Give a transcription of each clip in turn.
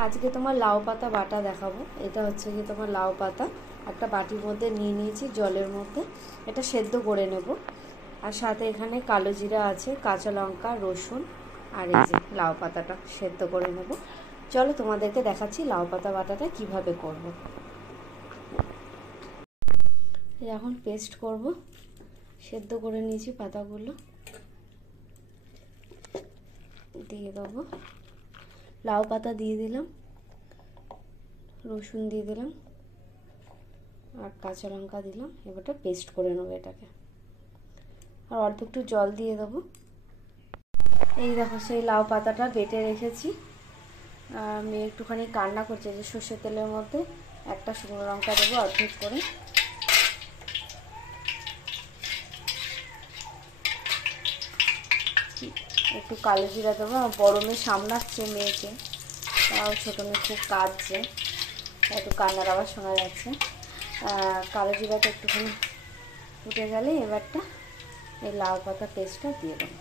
আজকে তোমার লাউ পাতা বাটা দেখাবো। এটা হচ্ছে কি তোমার লাউ পাতা একটা বাটির মধ্যে নিয়ে নিয়েছি জলের মধ্যে। এটা সেদ্ধ করে নেব। আর সাথে এখানে কালো জিরা আছে, কাঁচা লঙ্কা, রসুন, আর এই যে লাউ পাতাটা সেদ্ধ করে নেব। চলো তোমাদেরকে দেখাচ্ছি লাউ পাতা বাটাটা কিভাবে করব। এখন পেস্ট করব। সেদ্ধ করে নিয়েছি পাতাগুলো, দিয়ে দেবো। লাউ পাতা দিয়ে দিলাম, রসুন দিয়ে দিলাম, আর কাঁচা লঙ্কা দিলাম। এবারটা পেস্ট করে নেবো এটাকে। আর অল্প একটু জল দিয়ে দেবো। এই দেখো সেই লাউ পাতাটা বেটে রেখেছি। আমি একটুখানি কান্না করছি যে সর্ষের তেলের মধ্যে একটা শুকনো লঙ্কা দেবো অর্ধেক করে। একটু কালো জিরা দেবো। বড় মেয়ে সামলাচ্ছে মেয়েকে, তাও ছোটো মেয়ে খুব কাঁদছে, একটু কান্নার আওয়াজ শোনা যাচ্ছে। কালো জিরাটা একটুখানি ফুটে গেলে এবারটা এই লাউ পাতা পেস্টটা দিয়ে দেবো।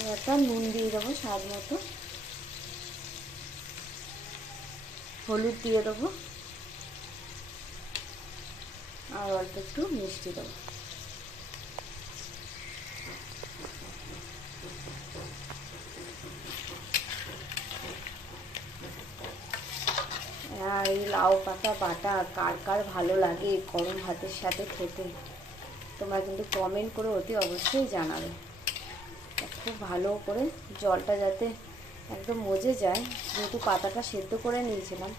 এবারটা নুন দিয়ে দেবো স্বাদ মতো, হলুদ দিয়ে দেবো, আর অল্প একটু মিষ্টি দেবো। আর এই লাউ পাতা বাটা কার কার ভালো লাগে গরম ভাতের সাথে খেতে, তোমরা কিন্তু কমেন্ট করে অতি অবশ্যই জানাবে। খুব ভালো করে জলটা যাতে একদম মজে যায়, যেহেতু পাতাটা সেদ্ধ করে নিয়েছিলাম,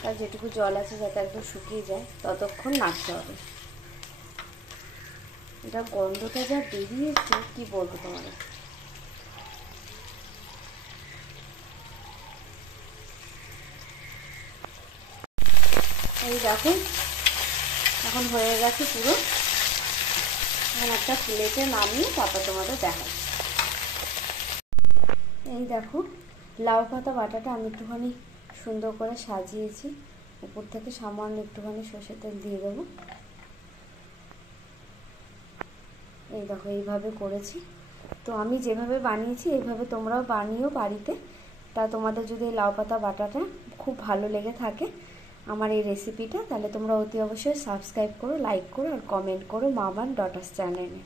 তার যেটুকু জল আছে যাতে একদম শুকিয়ে যায় ততক্ষণ নাড়তে হবে। এটা গন্ধটা যা বেরিয়েছে কি বলবো তোমাদের। এই দেখো এখন হয়ে গেছে পুরো। এখন একটা প্লেটে নামিয়ে তারপর তোমাদের দেখাচ্ছি। এই দেখো লাউ পাতা বাটাটা আমি একটুখানি সুন্দর করে সাজিয়েছি। উপর থেকে সামান্য একটুখানি সর্ষের তেল দিয়ে দেবো। এই দেখো এইভাবে করেছি। তো আমি যেভাবে বানিয়েছি এইভাবে তোমরাও বানিও বাড়িতে। তা তোমাদের যদি এই লাউ পাতা বাটাটা খুব ভালো লেগে থাকে আমার এই রেসিপিটা, তাহলে তোমরা অতি অবশ্যই সাবস্ক্রাইব করো, লাইক করো আর কমেন্ট করো মামান ডটাস চ্যানেলে।